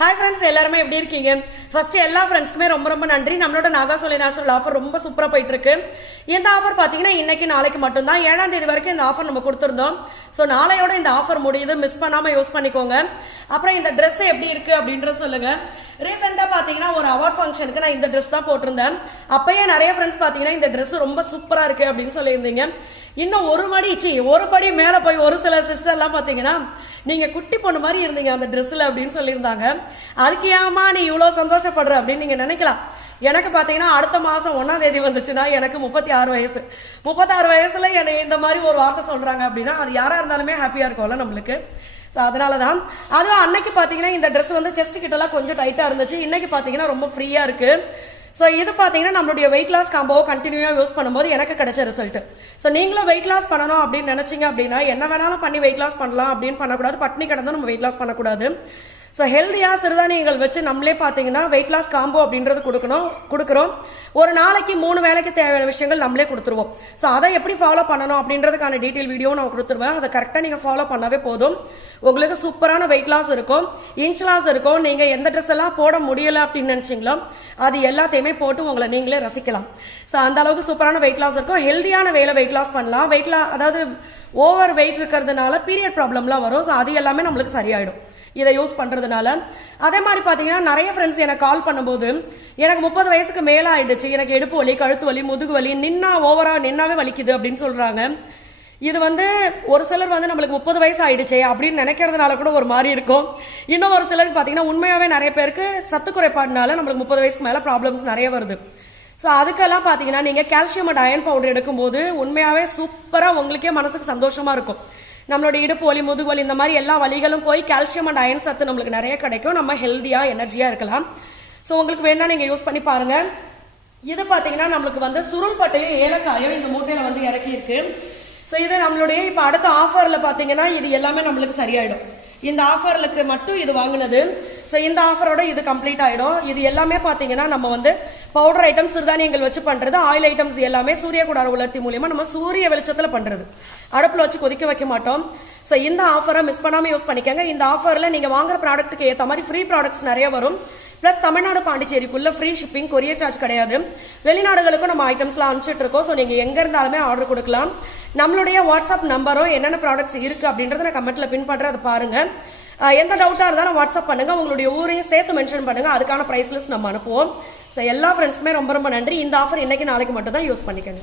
Hi friends, எல்லாருமே எப்படி இருக்கீங்க? ஃபர்ஸ்ட் எல்லா ஃப்ரெண்ட்ஸ்க்குமே ரொம்ப ரொம்ப நன்றி. நம்மளோட நாகாசோலி நேச்சுரல் ஆஃபர் ரொம்ப சூப்பராக போயிட்டு இருக்கு. இந்த ஆஃபர் பார்த்தீங்கன்னா இன்னைக்கு நாளைக்கு மட்டும்தான். 7ஆம் தேதி வரைக்கும் இந்த ஆஃபர் நம்ம கொடுத்துருந்தோம். ஸோ நாளையோட இந்த ஆஃபர் முடியுது, மிஸ் பண்ணாமல் யூஸ் பண்ணிக்கோங்க. அப்புறம் இந்த ட்ரெஸ் எப்படி இருக்கு அப்படின்றத சொல்லுங்க. ரீசெண்டாக பார்த்தீங்கன்னா ஒரு அவார்ட் ஃபங்க்ஷனுக்கு நான் இந்த ட்ரெஸ் தான் போட்டிருந்தேன். அப்பயே நிறைய ஃப்ரெண்ட்ஸ் பார்த்தீங்கன்னா இந்த ட்ரெஸ் ரொம்ப சூப்பராக இருக்கு அப்படின்னு சொல்லியிருந்தீங்க. இன்னும் ஒரு படி மேலே போய் ஒரு சில சிஸ்டர்லாம் பார்த்தீங்கன்னா நீங்கள் குட்டி பொண்ணு மாதிரி இருந்தீங்க அந்த ட்ரெஸ்ஸில் அப்படின்னு சொல்லியிருந்தாங்க. அதுக்கு ஏமா நீ இவ்வளோ சந்தோஷப்படுற அப்படின்னு நீங்கள் நினைக்கலாம். எனக்கு பார்த்தீங்கன்னா அடுத்த மாதம் 1ஆம் தேதி வந்துச்சுன்னா எனக்கு 36 வயசு. 36 வயசில் என்னை இந்த மாதிரி ஒரு வார்த்தை சொல்கிறாங்க அப்படின்னா அது யாராக இருந்தாலுமே ஹாப்பியாக இருக்கும்ல நம்மளுக்கு. ஸோ அதனால தான். அதுவும் அன்னைக்கு பார்த்தீங்கன்னா இந்த ட்ரெஸ் வந்து செஸ்ட் கிட்டலாம் கொஞ்சம் டைட்டாக இருந்துச்சு. இன்னைக்கு பார்த்தீங்கன்னா ரொம்ப ஃப்ரீயாக இருக்குது. ஸோ இது பார்த்தீங்கன்னா நம்மளுடைய வெயிட் லாஸ் காம்போவை கண்டினியூவாக யூஸ் பண்ணும்போது எனக்கு கிடைச்ச ரிசல்ட். ஸோ நீங்களும் வெயிட் லாஸ் பண்ணணும் அப்படின்னு நினச்சிங்க அப்படின்னா என்ன வேணாலும் பண்ணி வெயிட் லாஸ் பண்ணலாம் அப்படின்னு பண்ணக்கூடாது. பட்னி கிடந்தும் நம்ம வெயிட் லாஸ் பண்ணக்கூடாது. ஸோ ஹெல்த்தியாக சிறுதானியங்கள் வச்சு நம்மளே பார்த்தீங்கன்னா வெயிட் லாஸ் காம்போ அப்படின்றது கொடுக்குறோம். ஒரு நாளைக்கு 3 வேலைக்கு தேவையான விஷயங்கள் நம்மளே கொடுத்துருவோம். ஸோ அதை எப்படி ஃபாலோ பண்ணணும் அப்படின்றதுக்கான டீட்டெயில் வீடியோ நான் கொடுத்துருவேன். அதை கரெக்டாக நீங்கள் ஃபாலோ பண்ணவே போதும். உங்களுக்கு சூப்பரான வெயிட் லாஸ் இருக்கும், இன்ச் லாஸ் இருக்கும். நீங்கள் எந்த ட்ரெஸ் எல்லாம் போட முடியலை அப்படின்னு நினச்சிங்களோ அது எல்லாத்தையுமே போட்டு உங்களை நீங்களே ரசிக்கலாம். ஸோ அந்த அளவுக்கு சூப்பரான வெயிட் லாஸ் இருக்கும். ஹெல்த்தியான வேலை வெயிட் லாஸ் பண்ணலாம். அதாவது ஓவர் வெயிட் இருக்கிறதுனால பீரியட் ப்ராப்ளம்லாம் வரும். ஸோ அது எல்லாமே நம்மளுக்கு சரியாயிடும் இதை யூஸ் பண்ணுறதுனால. அதே மாதிரி பார்த்தீங்கன்னா நிறைய ஃப்ரெண்ட்ஸ் எனக்கு கால் பண்ணும்போது எனக்கு 30 வயசுக்கு மேலே ஆயிடுச்சு, எனக்கு இடுப்பு வலி, கழுத்து வலி, முதுகு வலி, நின்னாவே வலிக்குது அப்படின்னு சொல்கிறாங்க. இது வந்து ஒரு சிலர் வந்து நம்மளுக்கு 30 வயசு ஆயிடுச்சே அப்படின்னு நினைக்கிறதுனால கூட ஒரு மாதிரி இருக்கும். இன்னும் ஒரு சிலருக்கு பார்த்தீங்கன்னா உண்மையாகவே நிறைய பேருக்கு சத்து குறைபாடுனால நம்மளுக்கு 30 வயசுக்கு மேலே ப்ராப்ளம்ஸ் நிறைய வருது. ஸோ அதுக்கெல்லாம் பார்த்தீங்கன்னா நீங்கள் கால்சியம் அண்ட் அயன் பவுடர் எடுக்கும்போது உண்மையாகவே சூப்பராக உங்களுக்கே மனசுக்கு சந்தோஷமாக இருக்கும். நம்மளோட இடுப்பு வலி, முதுகு வலி, இந்த மாதிரி எல்லா வலிகளும் போய் கால்சியம் அண்ட் அயன் சத்து நம்மளுக்கு நிறைய கிடைக்கும். நம்ம ஹெல்த்தியாக எனர்ஜியாக இருக்கலாம். ஸோ உங்களுக்கு வேணால் நீங்கள் யூஸ் பண்ணி பாருங்கள். இது பார்த்தீங்கன்னா நம்மளுக்கு வந்து சுருள்பட்டையும் ஏலக்காயும் இந்த மூட்டையில் வந்து இறக்கியிருக்கு. ஸோ இது நம்மளுடைய இப்போ அடுத்த ஆஃபரில் பார்த்தீங்கன்னா இது எல்லாமே நம்மளுக்கு சரியாயிடும். இந்த ஆஃபர்களுக்கு மட்டும் இது வாங்கினது. ஸோ இந்த ஆஃபரோட இது கம்ப்ளீட் ஆகிடும். இது எல்லாமே பார்த்தீங்கன்னா நம்ம வந்து பவுடர் ஐட்டம்ஸ், சிறுதானியங்கள் வச்சு பண்ணுறது, ஆயில் ஐட்டம்ஸ் எல்லாமே சூரிய குடார உலர்த்தி மூலியமாக நம்ம சூரிய வெளிச்சத்தில் பண்ணுறது. அடுப்பில் வச்சு கொதிக்க வைக்க மாட்டோம். ஸோ இந்த ஆஃபரை மிஸ் பண்ணாமல் யூஸ் பண்ணிக்கோங்க. இந்த ஆஃபரில் நீங்கள் வாங்குற ப்ராடக்ட்டுக்கு ஏற்ற மாதிரி ஃப்ரீ ப்ராடக்ட்ஸ் நிறைய வரும். Plus Tamil Nadu பாண்டிச்சேரிக்குள்ளே free shipping, courier charge கிடையாது. வெளிநாடுகளுக்கும் நம்ம ஐட்டம்ஸ்லாம் அனுப்பிச்சிட்டு இருக்கோம். ஸோ நீங்கள் எங்கே இருந்தாலுமே ஆர்டர் கொடுக்கலாம். நம்மளுடைய வாட்ஸ்அப் நம்பரோ என்னென்ன ப்ராடக்ட்ஸ் இருக்குது அப்படின்றத நான் கமெண்ட்டில் பின் பண்ணுறேன், அதை பாருங்கள். எந்த டவுட்டாக இருந்தாலும் வாட்ஸ்அப் பண்ணுங்கள். உங்களுடைய ஊரையும் சேர்த்து மென்ஷன் பண்ணுங்கள். அதுக்கான ப்ரைஸ் லிஸ்ட் நம்ம அனுப்புவோம். ஸோ எல்லா ஃப்ரெண்ட்ஸ்க்குமே ரொம்ப ரொம்ப நன்றி. இந்த ஆஃபர் இன்றைக்கி நாளைக்கு மட்டும் தான் யூஸ் பண்ணிக்கோங்க.